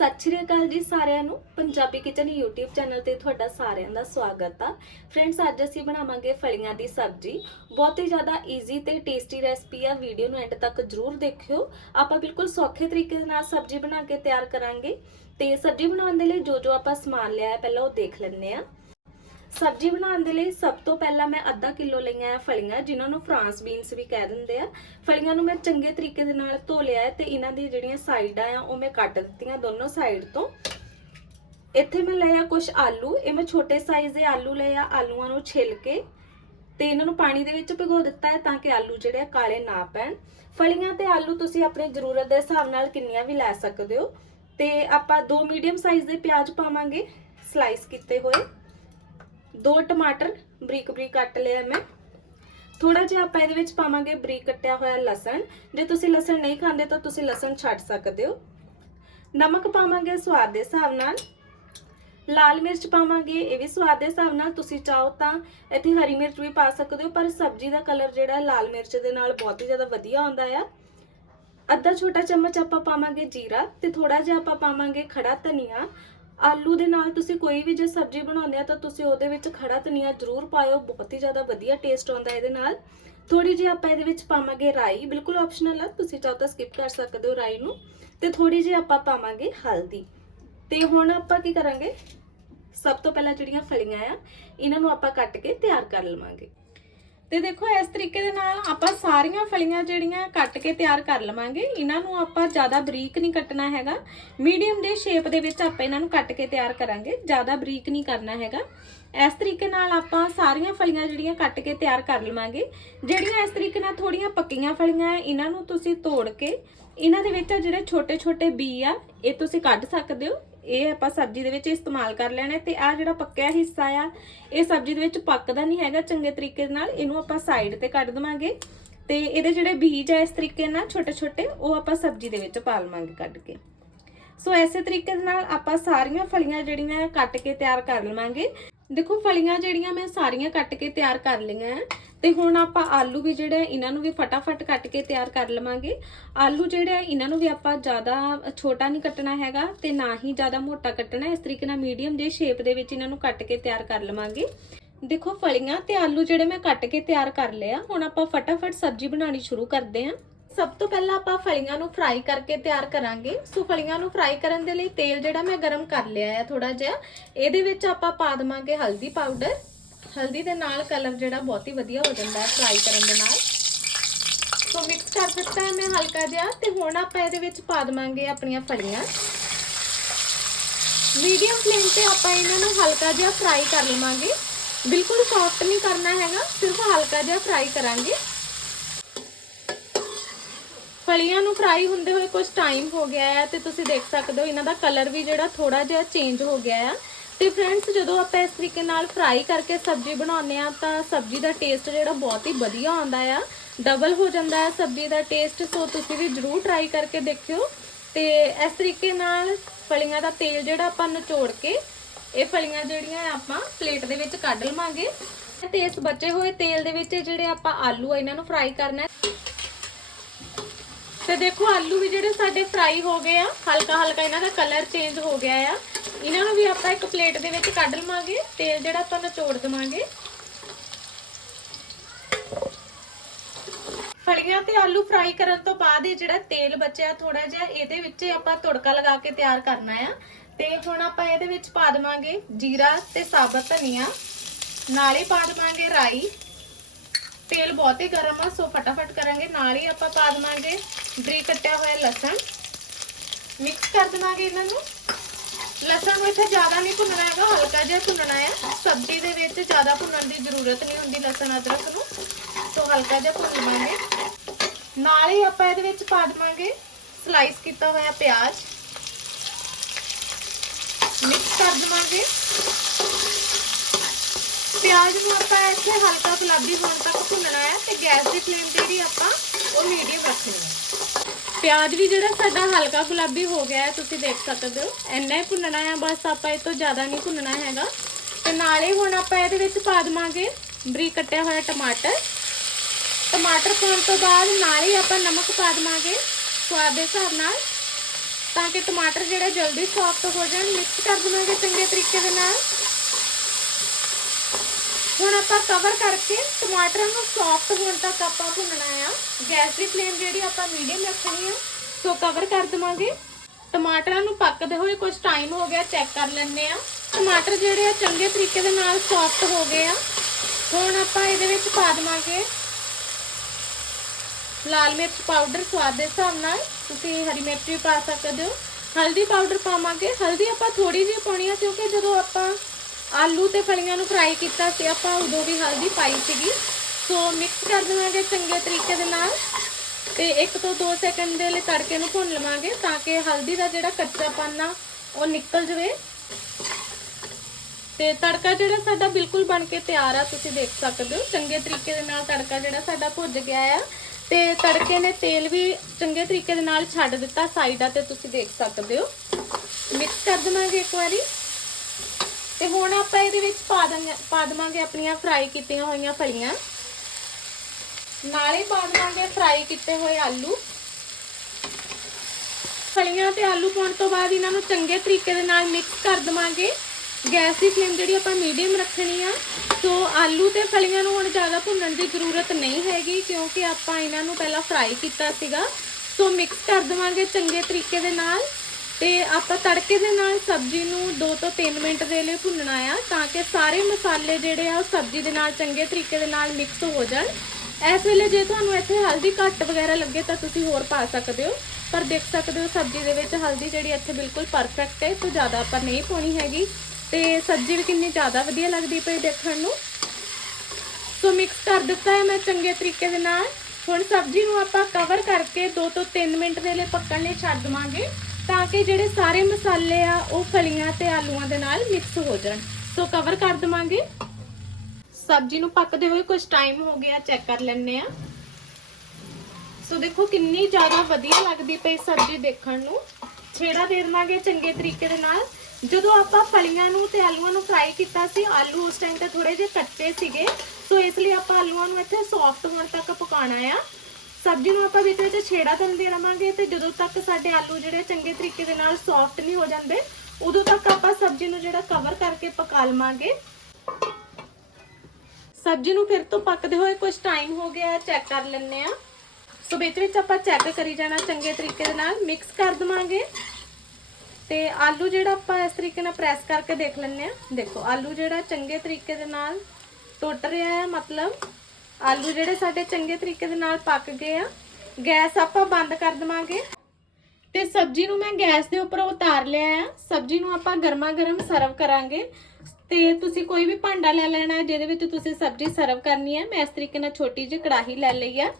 ਸਤਿ ਸ਼੍ਰੀ ਅਕਾਲ ਜੀ ਸਾਰਿਆਂ ਨੂੰ। ਪੰਜਾਬੀ ਕਿਚਨ YouTube ਚੈਨਲ ਤੇ ਤੁਹਾਡਾ ਸਾਰਿਆਂ ਦਾ ਸਵਾਗਤ ਆ। ਫਰੈਂਡਸ ਅੱਜ ਅਸੀਂ ਬਣਾਵਾਂਗੇ ਫਲੀਆਂ ਦੀ ਸਬਜ਼ੀ। ਬਹੁਤ ਹੀ ਜ਼ਿਆਦਾ ਈਜ਼ੀ ਤੇ ਟੇਸਟੀ ਰੈਸਪੀ ਆ। ਵੀਡੀਓ ਨੂੰ ਐਂਡ ਤੱਕ ਜਰੂਰ ਦੇਖਿਓ। ਆਪਾਂ ਬਿਲਕੁਲ ਸੌਖੇ ਤਰੀਕੇ ਦੇ ਨਾਲ ਸਬਜ਼ੀ ਬਣਾ ਕੇ ਤਿਆਰ ਕਰਾਂਗੇ। ਤੇ ਸਬਜ਼ੀ ਬਣਾਉਣ ਦੇ ਲਈ ਜੋ ਜੋ ਆਪਾਂ ਸਮਾਨ ਲਿਆ ਹੈ ਪਹਿਲਾਂ ਉਹ ਦੇਖ ਲੈਂਦੇ ਆ। ਸਬਜ਼ੀ ਬਣਾਉਣ ਦੇ ਲਈ ਸਭ ਤੋਂ ਪਹਿਲਾਂ ਮੈਂ ਅੱਧਾ ਕਿਲੋ ਲਈਆਂ ਆ ਫਲੀਆਂ, ਜਿਨ੍ਹਾਂ ਨੂੰ ਫਰਾਂਸ ਬੀਨਸ ਵੀ ਕਹਿ ਦਿੰਦੇ ਆ। ਫਲੀਆਂ ਨੂੰ ਮੈਂ ਚੰਗੇ ਤਰੀਕੇ ਦੇ ਨਾਲ ਧੋ ਲਿਆ ਹੈ ਤੇ ਇਹਨਾਂ ਦੀ ਜਿਹੜੀਆਂ ਸਾਈਡਾਂ ਆ, ਉਹ ਮੈਂ ਕੱਟ ਦਿੱਤੀਆਂ ਦੋਨੋਂ ਸਾਈਡ ਤੋਂ। ਇੱਥੇ ਮੈਂ ਲਿਆ ਕੁਝ ਆਲੂ, ਇਹ ਮੈਂ ਛੋਟੇ ਸਾਈਜ਼ ਦੇ ਆਲੂ ਲਏ ਆ, ਆਲੂਆਂ ਨੂੰ ਛਿੱਲ ਕੇ ਤੇ ਇਹਨਾਂ ਨੂੰ ਪਾਣੀ ਦੇ ਵਿੱਚ ਭਿਗੋ ਦਿੱਤਾ ਹੈ ਤਾਂ ਕਿ ਆਲੂ ਜਿਹੜੇ ਆ ਕਾਲੇ ਨਾ ਪੈਣ। ਫਲੀਆਂ ਤੇ ਆਲੂ ਤੁਸੀਂ ਆਪਣੀ ਜ਼ਰੂਰਤ ਦੇ ਹਿਸਾਬ ਨਾਲ ਕਿੰਨੀਆਂ ਵੀ ਲੈ ਸਕਦੇ ਹੋ। ਤੇ ਆਪਾਂ ਦੋ ਮੀਡੀਅਮ ਸਾਈਜ਼ ਦੇ ਪਿਆਜ਼ ਪਾਵਾਂਗੇ ਸਲਾਈਸ ਕੀਤੇ ਹੋਏ। ਦੋ ਟਮਾਟਰ ਬਰੀਕ ਬਰੀਕ ਕੱਟ ਲਿਆ ਮੈਂ। ਥੋੜਾ ਜਿਹਾ ਆਪਾਂ ਇਹਦੇ ਵਿੱਚ ਪਾਵਾਂਗੇ ਬਰੀਕ ਕੱਟਿਆ ਹੋਇਆ ਲਸਣ। ਜੇ ਤੁਸੀਂ ਲਸਣ ਨਹੀਂ ਖਾਂਦੇ ਤਾਂ ਤੁਸੀਂ ਲਸਣ ਛੱਡ ਸਕਦੇ ਹੋ। ਨਮਕ ਪਾਵਾਂਗੇ ਸਵਾਦ ਦੇ ਹਿਸਾਬ ਨਾਲ। ਲਾਲ ਮਿਰਚ ਪਾਵਾਂਗੇ, ਇਹ ਵੀ ਸਵਾਦ ਦੇ ਹਿਸਾਬ ਨਾਲ। ਤੁਸੀਂ ਚਾਹੋ ਤਾਂ ਇੱਥੇ ਹਰੀ ਮਿਰਚ ਵੀ ਪਾ ਸਕਦੇ ਹੋ, ਪਰ ਸਬਜ਼ੀ ਦਾ ਕਲਰ ਜਿਹੜਾ ਲਾਲ ਮਿਰਚ ਦੇ ਨਾਲ ਬਹੁਤ ਹੀ ਜ਼ਿਆਦਾ ਵਧੀਆ ਆਉਂਦਾ ਆ। ਅੱਧਾ ਛੋਟਾ ਚਮਚ ਆਪਾਂ ਪਾਵਾਂਗੇ ਜੀਰਾ ਤੇ ਥੋੜਾ ਜਿਹਾ ਆਪਾਂ ਪਾਵਾਂਗੇ ਖੜਾ ਧਨੀਆ। ਆਲੂ ਦੇ ਨਾਲ ਤੁਸੀਂ ਕੋਈ ਵੀ ਜੇ ਸਬਜ਼ੀ ਬਣਾਉਂਦੇ ਆ ਤਾਂ ਤੁਸੀਂ ਉਹਦੇ ਵਿੱਚ ਖੜਾ ਧਨੀਆ ਜ਼ਰੂਰ ਪਾਇਓ, ਬਹੁਤ ਹੀ ਜ਼ਿਆਦਾ ਵਧੀਆ ਟੇਸਟ ਆਉਂਦਾ ਇਹਦੇ ਨਾਲ। ਥੋੜੀ ਜਿਹੀ ਆਪਾਂ ਇਹਦੇ ਵਿੱਚ ਪਾਵਾਂਗੇ ਰਾਈ, ਬਿਲਕੁਲ ਆਪਸ਼ਨਲ ਆ, ਤੁਸੀਂ ਚਾਹੋ ਤਾਂ ਸਕਿਪ ਕਰ ਸਕਦੇ ਹੋ ਰਾਈ ਨੂੰ। ਤੇ ਥੋੜੀ ਜਿਹੀ ਆਪਾਂ ਪਾਵਾਂਗੇ ਹਲਦੀ। ਤੇ ਹੁਣ ਆਪਾਂ ਕੀ ਕਰਾਂਗੇ? ਸਭ ਤੋਂ ਪਹਿਲਾਂ ਜਿਹੜੀਆਂ ਫਲੀਆਂ ਆ, ਇਹਨਾਂ ਨੂੰ ਆਪਾਂ ਕੱਟ ਕੇ ਤਿਆਰ ਕਰ ਲਵਾਂਗੇ। ਤੇ ਦੇਖੋ, ਇਸ ਤਰੀਕੇ ਦੇ ਨਾਲ ਆਪਾਂ ਸਾਰੀਆਂ ਫਲੀਆਂ ਜਿਹੜੀਆਂ ਕੱਟ ਕੇ ਤਿਆਰ ਕਰ ਲਵਾਂਗੇ, ਇਹਨਾਂ ਨੂੰ ਆਪਾਂ ਜ਼ਿਆਦਾ ਬਰੀਕ ਨਹੀਂ ਕੱਟਣਾ ਹੈਗਾ। ਮੀਡੀਅਮ ਦੇ ਸ਼ੇਪ ਦੇ ਵਿੱਚ ਆਪਾਂ ਇਹਨਾਂ ਨੂੰ ਕੱਟ ਕੇ ਤਿਆਰ ਕਰਾਂਗੇ, ਜ਼ਿਆਦਾ ਬਰੀਕ ਨਹੀਂ ਕਰਨਾ ਹੈਗਾ। ਇਸ ਤਰੀਕੇ ਨਾਲ ਆਪਾਂ ਸਾਰੀਆਂ ਫਲੀਆਂ ਜਿਹੜੀਆਂ ਕੱਟ ਕੇ ਤਿਆਰ ਕਰ ਲਵਾਂਗੇ, ਜਿਹੜੀਆਂ ਇਸ ਤਰੀਕੇ ਨਾਲ ਥੋੜੀਆਂ ਪੱਕੀਆਂ ਫਲੀਆਂ ਆ ਇਹਨਾਂ ਨੂੰ ਤੁਸੀਂ ਤੋੜ ਕੇ, ਇਹਨਾਂ ਦੇ ਵਿੱਚ ਜਿਹੜੇ ਛੋਟੇ-ਛੋਟੇ ਬੀ ਆ, ਇਹ ਤੁਸੀਂ ਕੱਢ ਸਕਦੇ ਹੋ। ਇਹ ਆਪਾਂ ਸਬਜ਼ੀ ਦੇ ਵਿੱਚ ਇਸਤੇਮਾਲ ਕਰ ਲੈਣਾ ਤੇ ਆ ਜਿਹੜਾ ਪੱਕਿਆ ਹਿੱਸਾ ਆ, ਇਹ ਸਬਜ਼ੀ ਦੇ ਵਿੱਚ ਪੱਕਦਾ ਨਹੀਂ ਹੈਗਾ ਚੰਗੇ ਤਰੀਕੇ ਦੇ ਨਾਲ, ਇਹਨੂੰ ਆਪਾਂ ਸਾਈਡ ਤੇ ਕੱਢ ਦਵਾਂਗੇ ਤੇ ਇਹਦੇ ਜਿਹੜੇ ਬੀਜ ਆ, ਇਸ ਤਰੀਕੇ ਨਾਲ ਛੋਟੇ-ਛੋਟੇ, ਉਹ ਆਪਾਂ ਸਬਜ਼ੀ ਦੇ ਵਿੱਚ ਪਾ ਲਵਾਂਗੇ ਕੱਢ ਕੇ। ਸੋ ਐਸੇ ਤਰੀਕੇ ਦੇ ਨਾਲ ਆਪਾਂ ਸਾਰੀਆਂ ਫਲੀਆਂ ਜਿਹੜੀਆਂ ਕੱਟ ਕੇ ਤਿਆਰ ਕਰ ਲਵਾਂਗੇ। ਦੇਖੋ ਫਲੀਆਂ ਜਿਹੜੀਆਂ ਮੈਂ ਸਾਰੀਆਂ ਕੱਟ ਕੇ ਤਿਆਰ ਕਰ ਲਈਆਂ ਹੈ ਤੇ ਹੁਣ ਆਪਾਂ ਆਲੂ ਵੀ ਜਿਹੜੇ ਇਹਨਾਂ ਨੂੰ ਵੀ ਫਟਾਫਟ ਕੱਟ ਕੇ ਤਿਆਰ ਕਰ ਲਵਾਂਗੇ। ਆਲੂ ਜਿਹੜੇ ਇਹਨਾਂ ਨੂੰ ਵੀ ਆਪਾਂ ਜ਼ਿਆਦਾ ਛੋਟਾ ਨਹੀਂ ਕੱਟਣਾ ਹੈਗਾ ਤੇ ਨਾ ਹੀ ਜ਼ਿਆਦਾ ਮੋਟਾ ਕੱਟਣਾ, ਇਸ ਤਰੀਕੇ ਨਾਲ ਮੀਡੀਅਮ ਜਿਹੇ ਸ਼ੇਪ ਦੇ ਵਿੱਚ ਇਹਨਾਂ ਨੂੰ ਕੱਟ ਕੇ ਤਿਆਰ ਕਰ ਲਵਾਂਗੇ। ਦੇਖੋ ਫਲੀਆਂ ਤੇ ਆਲੂ ਜਿਹੜੇ ਮੈਂ ਕੱਟ ਕੇ ਤਿਆਰ ਕਰ ਲਿਆ ਹੁਣ ਆਪਾਂ ਫਟਾਫਟ ਸਬਜ਼ੀ ਬਣਾਉਣੀ ਸ਼ੁਰੂ ਕਰਦੇ ਹਾਂ। ਸਭ ਤੋਂ ਪਹਿਲਾਂ ਆਪਾਂ ਫਲੀਆਂ ਨੂੰ ਫਰਾਈ ਕਰਕੇ ਤਿਆਰ ਕਰਾਂਗੇ। ਸੋ ਫਲੀਆਂ ਨੂੰ ਫਰਾਈ ਕਰਨ ਦੇ ਲਈ ਤੇਲ ਜਿਹੜਾ ਮੈਂ ਗਰਮ ਕਰ ਲਿਆ ਹੈ ਥੋੜਾ ਜਿਹਾ। ਇਹਦੇ ਵਿੱਚ ਆਪਾਂ ਪਾ ਦਵਾਂਗੇ ਹਲਦੀ ਪਾਊਡਰ ਹਲਦੀ ਦੇ ਨਾਲ ਕਲਰ ਜਿਹੜਾ ਬਹੁਤ ਹੀ ਵਧੀਆ ਹੋ ਜਾਂਦਾ ਹੈ ਫਰਾਈ ਕਰਨ ਦੇ ਨਾਲ। ਸੋ ਮਿਕਸ ਕਰ ਦਿੱਤਾ ਹੈ ਮੈਂ ਹਲਕਾ ਜਿਹਾ ਤੇ ਹੁਣ ਆਪਾਂ ਇਹਦੇ ਵਿੱਚ ਪਾ ਦਵਾਂਗੇ ਆਪਣੀਆਂ ਫਲੀਆਂ। ਮੀਡੀਅਮ ਫਲੇਮ ਤੇ ਆਪਾਂ ਇਹਨਾਂ ਨੂੰ ਹਲਕਾ ਜਿਹਾ ਫਰਾਈ ਕਰ ਲਵਾਂਗੇ। ਬਿਲਕੁਲ ਸੌਫਟ ਨਹੀਂ ਕਰਨਾ ਹੈਗਾ, ਸਿਰਫ ਹਲਕਾ ਜਿਹਾ ਫਰਾਈ ਕਰਾਂਗੇ। ਫਲੀਆਂ ਨੂੰ ਫਰਾਈ ਹੁੰਦੇ ਹੋਏ ਕੁਝ ਟਾਈਮ ਹੋ ਗਿਆ ਹੈ ਤੇ ਤੁਸੀਂ ਦੇਖ ਸਕਦੇ ਹੋ ਇਹਨਾਂ ਦਾ ਕਲਰ ਵੀ ਜਿਹੜਾ ਥੋੜਾ ਜਿਹਾ ਚੇਂਜ ਹੋ ਗਿਆ ਹੈ। ਤੇ ਫਰੈਂਡਸ ਜਦੋਂ ਆਪਾਂ ਇਸ ਤਰੀਕੇ ਨਾਲ ਫਰਾਈ ਕਰਕੇ ਸਬਜ਼ੀ ਬਣਾਉਂਦੇ ਆ ਤਾਂ ਸਬਜ਼ੀ ਦਾ ਟੇਸਟ ਜਿਹੜਾ ਬਹੁਤ ਹੀ ਵਧੀਆ ਆਉਂਦਾ ਆ। ਡਬਲ ਹੋ ਜਾਂਦਾ ਹੈ ਸਬਜ਼ੀ ਦਾ ਟੇਸਟ ਸੋ ਤੁਸੀਂ ਵੀ ਜਰੂਰ ਟਰਾਈ ਕਰਕੇ ਦੇਖਿਓ। ਤੇ ਇਸ ਤਰੀਕੇ ਨਾਲ ਫਲੀਆਂ ਦਾ ਤੇਲ ਜਿਹੜਾ ਆਪਾਂ ਨਿਚੋੜ ਕੇ ਇਹ ਫਲੀਆਂ ਜਿਹੜੀਆਂ ਆਪਾਂ ਪਲੇਟ ਦੇ ਵਿੱਚ ਕੱਢ ਲਵਾਂਗੇ। ਤੇ ਇਸ ਬਚੇ ਹੋਏ ਤੇਲ ਦੇ ਵਿੱਚ ਜਿਹੜੇ ਆਪਾਂ ਆਲੂ ਆ, ਇਹਨਾਂ ਨੂੰ ਫਰਾਈ ਕਰਨਾ ਹੈ। ਤੇ ਦੇਖੋ ਆਲੂ ਵੀ ਜਿਹੜੇ ਸਾਡੇ ਫਰਾਈ ਹੋ ਗਏ ਆ, ਹਲਕਾ ਹਲਕਾ ਇਹਨਾਂ ਦਾ ਕਲਰ ਚੇਂਜ ਹੋ ਗਿਆ ਆ। ਇਹਨਾਂ ਨੂੰ ਵੀ ਆਪਾਂ ਇੱਕ ਪਲੇਟ ਦੇ ਵਿੱਚ ਕੱਢ ਲਵਾਂਗੇ, ਤੇਲ ਜਿਹੜਾ ਆਪਾਂ ਨਿਚੋੜ ਦਵਾਂਗੇ। ਫਲੀਆਂ ਤੇ ਆਲੂ ਫਰਾਈ ਕਰਨ ਤੋਂ ਬਾਅਦ ਇਹ ਜਿਹੜਾ ਤੇਲ ਬਚਿਆ ਥੋੜਾ ਜਿਹਾ, ਇਹਦੇ ਵਿੱਚ ਆਪਾਂ ਤੜਕਾ ਲਗਾ ਕੇ ਤਿਆਰ ਕਰਨਾ ਆ। ਤੇ ਹੁਣ ਆਪਾਂ ਇਹਦੇ ਵਿੱਚ ਪਾ ਦਵਾਂਗੇ ਜੀਰਾ ਤੇ ਸਾਬਤ ਧਨੀਆ। ਨਾਲੇ ਪਾ ਦਵਾਂਗੇ ਰਾਈ। ਤੇਲ ਬਹੁਤ ਹੀ ਗਰਮ ਆ, ਸੋ ਫਟਾਫਟ ਕਰਾਂਗੇ, ਨਾਲ ਹੀ ਆਪਾਂ ਪਾ ਦਵਾਂਗੇ ਬਰੀਕ ਕੱਟਿਆ ਹੋਇਆ ਲਸਣ। ਮਿਕਸ ਕਰ ਦੇਵਾਂਗੇ ਇਹਨਾਂ ਨੂੰ। ਲਸਣ ਨੂੰ ਇੱਥੇ ਜ਼ਿਆਦਾ ਨਹੀਂ ਭੁੰਨਣਾ ਹੈਗਾ, ਹਲਕਾ ਜਿਹਾ ਭੁੰਨਣਾ ਹੈ। ਸਬਜ਼ੀ ਦੇ ਵਿੱਚ ਜ਼ਿਆਦਾ ਭੁੰਨਣ ਦੀ ਜ਼ਰੂਰਤ ਨਹੀਂ ਹੁੰਦੀ ਲਸਣ ਅਦਰਕ ਨੂੰ। ਸੋ ਹਲਕਾ ਜਿਹਾ ਭੁੰਨ ਲਵਾਂਗੇ। ਨਾਲ ਹੀ ਆਪਾਂ ਇਹਦੇ ਵਿੱਚ ਪਾ ਦਵਾਂਗੇ ਸਲਾਈਸ ਕੀਤਾ ਹੋਇਆ ਪਿਆਜ਼। ਮਿਕਸ ਕਰ ਦੇਵਾਂਗੇ। ਪਿਆਜ਼ ਨੂੰ ਆਪਾਂ ਇੱਥੇ ਹਲਕਾ ਗੁਲਾਬੀ ਹੋਣ ਤੱਕ ਭੁੰਨਣਾ ਹੈ ਤੇ ਗੈਸ ਦੀ ਫਲੇਮ ਜਿਹੜੀ ਆਪਾਂ ਉਹ ਮੀਡੀਅਮ ਰੱਖਣੀ ਹੈ। ਪਿਆਜ਼ ਵੀ ਜਿਹੜਾ ਸਾਡਾ ਹਲਕਾ ਗੁਲਾਬੀ ਹੋ ਗਿਆ ਹੈ, ਤੁਸੀਂ ਦੇਖ ਸਕਦੇ ਹੋ। ਇੰਨਾ ਹੀ ਭੁੰਨਣਾ ਹੈ, ਬਸ ਆਪਾਂ ਇਹ ਤੋਂ ਜ਼ਿਆਦਾ ਨਹੀਂ ਭੁੰਨਣਾ ਹੈਗਾ। ਤੇ ਨਾਲੇ ਹੁਣ ਆਪਾਂ ਇਹਦੇ ਵਿੱਚ ਪਾ ਦਵਾਂਗੇ ਬਰੀਕ ਕੱਟਿਆ ਹੋਇਆ ਟਮਾਟਰ। ਟਮਾਟਰ ਪਾਉਣ ਤੋਂ ਬਾਅਦ ਨਾਲ ਹੀ ਆਪਾਂ ਨਮਕ ਪਾ ਦਵਾਂਗੇ ਸਵਾਦ ਦੇ ਹਿਸਾਬ ਨਾਲ। ਤਾਂ ਕਿ ਟਮਾਟਰ ਜਿਹੜੇ ਜਲਦੀ ਸੌਫਟ ਹੋ ਜਾਣ ਮਿਕਸ ਕਰ ਦੇਵਾਂਗੇ ਚੰਗੇ ਤਰੀਕੇ ਦੇ ਨਾਲ। ਹੁਣ ਆਪਾਂ ਕਵਰ ਕਰਕੇ ਟਮਾਟਰ ਨੂੰ ਸੌਫਟ ਹੋਣ ਤੱਕ ਆਪਾਂ ਭੁੰਨਣਾ ਆ। ਗੈਸ ਦੀ ਫਲੇਮ ਜਿਹੜੀ ਆਪਾਂ ਮੀਡੀਅਮ ਰੱਖਣੀ ਆ, ਸੋ ਕਵਰ ਕਰ ਦੇਵਾਂਗੇ। ਟਮਾਟਰਾਂ ਨੂੰ ਪੱਕਦੇ ਹੋਏ ਕੁਝ ਟਾਈਮ ਹੋ ਗਿਆ ਚੈੱਕ ਕਰ ਲੈਂਦੇ ਆ। ਟਮਾਟਰ ਜਿਹੜੇ ਆ ਚੰਗੇ ਤਰੀਕੇ ਦੇ ਨਾਲ ਸੌਫਟ ਹੋ ਗਏ ਆ। ਹੁਣ ਆਪਾਂ ਇਹਦੇ ਵਿੱਚ ਪਾ ਦੇਵਾਂਗੇ ਲਾਲ ਮਿਰਚ ਪਾਊਡਰ ਸਵਾਦ ਦੇ ਹਿਸਾਬ ਨਾਲ। ਤੁਸੀਂ ਹਰੀ ਮਿਰਚ ਵੀ ਪਾ ਸਕਦੇ ਹੋ। ਹਲਦੀ ਪਾਊਡਰ ਪਾਵਾਂਗੇ। ਹਲਦੀ ਆਪਾਂ ਥੋੜੀ ਜਿਹੀ ਪਾਉਣੀ ਆ, ਕਿਉਂਕਿ ਜਦੋਂ ਆਪਾਂ ਆਲੂ ਤੇ ਫਲੀਆਂ ਨੂੰ ਫਰਾਈ ਕੀਤਾ ਸੀ ਆਪਾਂ ਉਦੋਂ ਵੀ ਹਲਦੀ ਪਾਈ ਸੀਗੀ। ਸੋ ਮਿਕਸ ਕਰ ਦੇਵਾਂਗੇ ਚੰਗੇ ਤਰੀਕੇ ਦੇ ਨਾਲ। ਤੇ 1 ਤੋਂ 2 ਸੈਕਿੰਡ ਦੇ ਲਈ ਤੜਕੇ ਨੂੰ ਭੁੰਨ ਲਵਾਂਗੇ ਤਾਂ ਕਿ ਹਲਦੀ ਦਾ ਜਿਹੜਾ ਕੱਚਾਪਨ ਆ, ਉਹ ਨਿਕਲ ਜਵੇ। ਤੇ ਤੜਕਾ ਜਿਹੜਾ ਸਾਡਾ ਬਿਲਕੁਲ ਬਣ ਕੇ ਤਿਆਰ ਆ, ਤੁਸੀਂ ਦੇਖ ਸਕਦੇ ਹੋ। ਚੰਗੇ ਤਰੀਕੇ ਦੇ ਨਾਲ ਤੜਕਾ ਜਿਹੜਾ ਸਾਡਾ ਭੁੱਜ ਗਿਆ ਆ। ਤੇ ਤੜਕੇ ਨੇ ਤੇਲ ਵੀ ਚੰਗੇ ਤਰੀਕੇ ਦੇ ਨਾਲ ਛੱਡ ਦਿੱਤਾ ਸਾਈਡਾਂ ਤੇ ਤੁਸੀਂ ਦੇਖ ਸਕਦੇ ਹੋ। ਮਿਕਸ ਕਰ ਦੇਵਾਂਗੇ ਇੱਕ ਵਾਰੀ। ਤੇ ਹੁਣ ਆਪਾਂ ਇਹਦੇ ਵਿੱਚ ਪਾ ਦਾਂਗੇ ਪਾ ਦੇਵਾਂਗੇ ਆਪਣੀਆਂ ਫਰਾਈ ਕੀਤੀਆਂ ਹੋਈਆਂ ਫਲੀਆਂ। ਨਾਲੇ ਪਾ ਦੇਵਾਂਗੇ ਫਰਾਈ ਕੀਤੇ ਹੋਏ ਆਲੂ। ਫਲੀਆਂ ਤੇ ਆਲੂ ਪਾਉਣ ਤੋਂ ਬਾਅਦ ਇਹਨਾਂ ਨੂੰ ਚੰਗੇ ਤਰੀਕੇ ਦੇ ਨਾਲ ਮਿਕਸ ਕਰ ਦੇਵਾਂਗੇ। ਗੈਸ ਦੀ ਫਲੇਮ ਜਿਹੜੀ ਆਪਾਂ ਮੀਡੀਅਮ ਰੱਖਣੀ ਆ, ਸੋ ਆਲੂ ਤੇ ਫਲੀਆਂ ਨੂੰ ਹੁਣ ਜ਼ਿਆਦਾ ਭੁੰਨਣ ਦੀ ਜ਼ਰੂਰਤ ਨਹੀਂ ਹੈਗੀ, ਕਿਉਂਕਿ ਆਪਾਂ ਇਹਨਾਂ ਨੂੰ ਪਹਿਲਾਂ ਫਰਾਈ ਕੀਤਾ ਸੀਗਾ। ਸੋ ਮਿਕਸ ਕਰ ਦੇਵਾਂਗੇ ਚੰਗੇ ਤਰੀਕੇ ਦੇ ਨਾਲ। ਤੇ ਆਪਾਂ ਤੜਕੇ ਦੇ ਨਾਲ ਸਬਜ਼ੀ ਨੂੰ 2 ਤੋਂ 3 ਮਿੰਟ ਦੇ ਲਈ ਭੁੰਨਣਾ ਆ ਤਾਂ ਕਿ ਸਾਰੇ ਮਸਾਲੇ ਜਿਹੜੇ ਆ ਉਹ ਸਬਜ਼ੀ ਦੇ ਨਾਲ ਚੰਗੇ ਤਰੀਕੇ ਦੇ ਨਾਲ ਮਿਕਸ ਹੋ ਜਾਣ। ਇਸ ਵੇਲੇ ਜੇ ਤੁਹਾਨੂੰ ਇੱਥੇ ਹਲਦੀ ਘੱਟ ਵਗੈਰਾ ਲੱਗੇ ਤਾਂ ਤੁਸੀਂ ਹੋਰ ਪਾ ਸਕਦੇ ਹੋ, ਪਰ ਦੇਖ ਸਕਦੇ ਹੋ ਸਬਜ਼ੀ ਦੇ ਵਿੱਚ ਹਲਦੀ ਜਿਹੜੀ ਇੱਥੇ ਬਿਲਕੁਲ ਪਰਫੈਕਟ ਹੈ ਤੋਂ ਜ਼ਿਆਦਾ ਆਪਾਂ ਨਹੀਂ ਪਾਉਣੀ ਹੈਗੀ। ਤੇ ਸਬਜ਼ੀ ਵੀ ਕਿੰਨੀ ਜ਼ਿਆਦਾ ਵਧੀਆ ਲੱਗਦੀ ਪਈ ਦੇਖਣ ਨੂੰ। ਸੋ ਮਿਕਸ ਕਰ ਦਿੱਤਾ ਹੈ ਮੈਂ ਚੰਗੇ ਤਰੀਕੇ ਦੇ ਨਾਲ। ਹੁਣ ਸਬਜ਼ੀ ਨੂੰ ਆਪਾਂ ਕਵਰ ਕਰਕੇ 2 ਤੋਂ 3 ਮਿੰਟ ਦੇ ਲਈ ਪੱਕਣ ਲਈ ਛੱਡ ਦਵਾਂਗੇ। ਤਾਂ ਕਿ ਜਿਹੜੇ ਸਾਰੇ ਮਸਾਲੇ ਆ, ਉਹ ਫਲੀਆਂ ਤੇ ਆਲੂਆਂ ਦੇ ਨਾਲ ਮਿਕਸ ਹੋ ਜਾਣ। ਸੋ ਕਵਰ ਕਰ ਦਵਾਂਗੇ। ਸਬਜ਼ੀ ਨੂੰ ਪੱਕਦੇ ਹੋਏ ਕੁਝ ਟਾਈਮ ਹੋ ਗਿਆ ਚੈੱਕ ਕਰ ਲੈਣੇ ਆ ਸੋ ਦੇਖੋ ਕਿੰਨੀ ਜ਼ਿਆਦਾ ਵਧੀਆ ਲੱਗਦੀ ਪਈ ਸਬਜ਼ੀ ਦੇਖਣ ਨੂੰ। ਛੇੜਾ ਦੇ ਦੇਵਾਂਗੇ ਚੰਗੇ ਤਰੀਕੇ ਦੇ ਨਾਲ। ਜਦੋਂ ਆਪਾਂ ਫਲੀਆਂ ਨੂੰ ਤੇ ਆਲੂਆਂ ਨੂੰ ਫਰਾਈ ਕੀਤਾ ਸੀ, ਆਲੂ ਉਸ ਟਾਈਮ ਤੇ ਥੋੜੇ ਜਿਹੇ ਕੱਚੇ ਸੀਗੇ। ਸੋ ਇਸ ਲਈ ਆਪਾਂ ਆਲੂਆਂ ਨੂੰ ਇੱਥੇ ਸੌਫਟ ਹੋਣ ਤੱਕ ਪਕਾਉਣਾ ਆ। ਸਬਜ਼ੀ ਨੂੰ ਆਪਾਂ ਵਿੱਚ ਵਿੱਚ ਛੇੜਾ ਦਿੰਦੇ ਰਵਾਂਗੇ ਤੇ ਜਦੋਂ ਤੱਕ ਸਾਡੇ ਆਲੂ ਜਿਹੜੇ ਚੰਗੇ ਤਰੀਕੇ ਦੇ ਨਾਲ ਸੌਫਟ ਨਹੀਂ ਹੋ ਜਾਂਦੇ, ਉਦੋਂ ਤੱਕ ਆਪਾਂ ਸਬਜ਼ੀ ਨੂੰ ਜਿਹੜਾ ਕਵਰ ਕਰਕੇ ਪਕਾ ਲਵਾਂਗੇ। ਸਬਜ਼ੀ ਨੂੰ ਫਿਰ ਤੋਂ ਪੱਕਦੇ ਹੋਏ ਕੁਝ ਟਾਈਮ ਹੋ ਗਿਆ ਚੈੱਕ ਕਰ ਲੈਣੇ ਆ ਸੋ ਵਿੱਚ ਵਿੱਚ ਆਪਾਂ ਚੈੱਕ ਕਰੀ ਜਾਣਾ ਚੰਗੇ ਤਰੀਕੇ ਦੇ ਨਾਲ ਮਿਕਸ ਕਰ ਦਵਾਂਗੇ। ਤੇ ਆਲੂ ਜਿਹੜਾ ਆਪਾਂ ਇਸ ਤਰੀਕੇ ਨਾਲ ਪ੍ਰੈਸ ਕਰਕੇ ਦੇਖ ਲੈਣੇ ਆ ਦੇਖੋ, ਆਲੂ ਜਿਹੜਾ ਚੰਗੇ ਤਰੀਕੇ ਦੇ ਨਾਲ ਟੁੱਟ ਰਿਹਾ ਹੈ, ਮਤਲਬ ਆਲੂ ਜਿਹੜੇ ਸਾਡੇ ਚੰਗੇ ਤਰੀਕੇ ਦੇ ਨਾਲ ਪੱਕ ਗਏ ਆ, ਗੈਸ ਆਪਾਂ ਬੰਦ ਕਰ ਦਵਾਂਗੇ। ਤੇ ਸਬਜ਼ੀ ਨੂੰ ਮੈਂ ਗੈਸ ਦੇ ਉੱਪਰ ਉਤਾਰ ਲਿਆ ਆ। ਸਬਜ਼ੀ ਨੂੰ ਆਪਾਂ ਗਰਮਾ ਗਰਮ ਸਰਵ ਕਰਾਂਗੇ। ਤੇ ਤੁਸੀਂ ਕੋਈ ਵੀ ਭਾਂਡਾ ਲੈ ਲੈਣਾ, ਜਿਹਦੇ ਵਿੱਚ ਤੁਸੀਂ ਸਬਜ਼ੀ ਸਰਵ ਕਰਨੀ ਹੈ ਮੈਂ ਇਸ ਤਰੀਕੇ ਨਾਲ ਛੋਟੀ ਜਿਹੀ ਕੜਾਹੀ ਲੈ ਲਈ ਆ।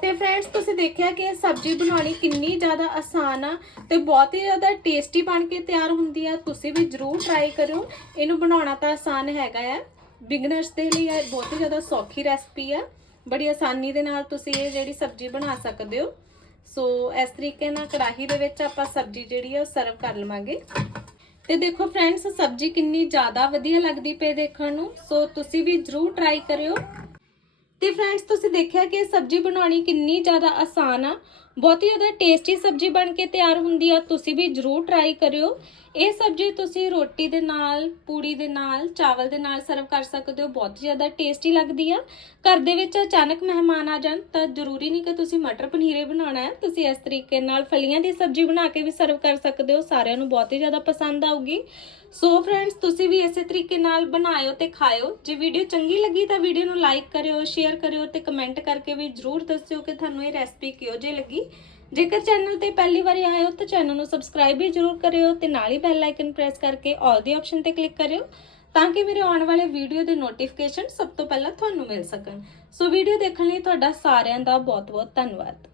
ਤੇ ਫਰੈਂਡਸ ਤੁਸੀਂ ਦੇਖਿਆ ਕਿ ਸਬਜ਼ੀ ਬਣਾਉਣੀ ਕਿੰਨੀ ਜ਼ਿਆਦਾ ਆਸਾਨ ਆ ਤੇ ਬਹੁਤ ਹੀ ਜ਼ਿਆਦਾ ਟੇਸਟੀ ਬਣ ਕੇ ਤਿਆਰ ਹੁੰਦੀ ਆ। ਤੁਸੀਂ ਵੀ ਜਰੂਰ ਟਰਾਈ ਕਰਿਓ। ਇਹਨੂੰ ਬਣਾਉਣਾ ਤਾਂ ਆਸਾਨ ਹੈਗਾ ਆ। ਬਿਗਨਰਸ ਦੇ ਲਈ ਇਹ ਬਹੁਤ ਹੀ ਜ਼ਿਆਦਾ ਸੌਖੀ ਰੈਸਪੀ ਆ ਬੜੀ ਆਸਾਨੀ ਦੇ ਨਾਲ ਤੁਸੀਂ ਇਹ ਜਿਹੜੀ ਸਬਜ਼ੀ ਬਣਾ ਸਕਦੇ ਹੋ। ਸੋ ਇਸ ਤਰੀਕੇ ਨਾਲ ਕੜਾਹੀ ਦੇ ਵਿੱਚ ਆਪਾਂ ਸਬਜ਼ੀ ਜਿਹੜੀ ਆ ਉਹ ਸਰਵ ਕਰ ਲਵਾਂਗੇ। ਤੇ ਦੇਖੋ ਫਰੈਂਡਸ ਸਬਜ਼ੀ ਕਿੰਨੀ ਜ਼ਿਆਦਾ ਵਧੀਆ ਲੱਗਦੀ ਪਈ ਦੇਖਣ ਨੂੰ। ਸੋ ਤੁਸੀਂ ਵੀ ਜਰੂਰ ਟਰਾਈ ਕਰਿਓ। ਤੇ ਫਰੈਂਡਸ ਤੁਸੀਂ ਦੇਖਿਆ ਕਿ ਇਹ ਸਬਜ਼ੀ ਬਣਾਉਣੀ ਕਿੰਨੀ ਜ਼ਿਆਦਾ ਆਸਾਨ ਆ। ਬਹੁਤ ਹੀ ਜ਼ਿਆਦਾ ਟੇਸਟੀ ਸਬਜ਼ੀ ਬਣ ਕੇ ਤਿਆਰ ਹੁੰਦੀ ਆ। ਤੁਸੀਂ ਵੀ ਜਰੂਰ ਟਰਾਈ ਕਰਿਓ। ਇਹ ਸਬਜ਼ੀ ਤੁਸੀਂ ਰੋਟੀ ਦੇ ਨਾਲ, ਪੂੜੀ ਦੇ ਨਾਲ, ਚਾਵਲ ਦੇ ਨਾਲ ਸਰਵ ਕਰ ਸਕਦੇ ਹੋ, ਬਹੁਤ ਜ਼ਿਆਦਾ ਟੇਸਟੀ ਲੱਗਦੀ ਆ। ਘਰ ਦੇ ਵਿੱਚ ਅਚਾਨਕ ਮਹਿਮਾਨ ਆ ਜਾਣ ਤਾਂ ਜ਼ਰੂਰੀ ਨਹੀਂ ਕਿ ਤੁਸੀਂ ਮਟਰ ਪਨੀਰੇ ਬਣਾਉਣਾ ਹੈ। ਤੁਸੀਂ ਇਸ ਤਰੀਕੇ ਨਾਲ ਫਲੀਆਂ ਦੀ ਸਬਜ਼ੀ ਬਣਾ ਕੇ ਵੀ ਸਰਵ ਕਰ ਸਕਦੇ ਹੋ, ਸਾਰਿਆਂ ਨੂੰ ਬਹੁਤ ਹੀ ਜ਼ਿਆਦਾ ਪਸੰਦ ਆਊਗੀ। ਸੋ ਫਰੈਂਡਸ ਤੁਸੀਂ ਵੀ ਇਸੇ ਤਰੀਕੇ ਨਾਲ ਬਣਾਇਓ ਤੇ ਖਾਇਓ। ਜੇ ਵੀਡੀਓ ਚੰਗੀ ਲੱਗੀ ਤਾਂ ਵੀਡੀਓ ਨੂੰ ਲਾਈਕ ਕਰਿਓ ਸ਼ੇਅਰ ਕਰਿਓ ਤੇ ਕਮੈਂਟ ਕਰਕੇ ਵੀ ਜਰੂਰ ਦੱਸਿਓ ਕਿ ਤੁਹਾਨੂੰ ਇਹ ਰੈਸਪੀ ਕਿਹੋ ਜਿਹੀ ਲੱਗੀ। ਜੇਕਰ ਚੈਨਲ ਤੇ ਪਹਿਲੀ ਵਾਰੀ ਆਏ ਹੋ ਤਾਂ ਚੈਨਲ ਨੂੰ ਸਬਸਕ੍ਰਾਈਬ ਵੀ ਜਰੂਰ ਕਰਿਓ ਤੇ ਨਾਲ ਹੀ ਬੈਲ ਆਈਕਨ ਪ੍ਰੈਸ ਕਰਕੇ ਆਲ ਦੀ ਆਪਸ਼ਨ ਤੇ ਕਲਿੱਕ ਕਰਿਓ ਤਾਂ ਕਿ ਮੇਰੇ ਆਉਣ ਵਾਲੇ ਵੀਡੀਓ ਦੇ ਨੋਟੀਫਿਕੇਸ਼ਨ ਸਭ ਤੋਂ ਪਹਿਲਾਂ ਤੁਹਾਨੂੰ ਮਿਲ ਸਕਣ। ਸੋ ਵੀਡੀਓ ਦੇਖਣ ਲਈ ਤੁਹਾਡਾ ਸਾਰਿਆਂ ਦਾ ਬਹੁਤ ਬਹੁਤ ਧੰਨਵਾਦ।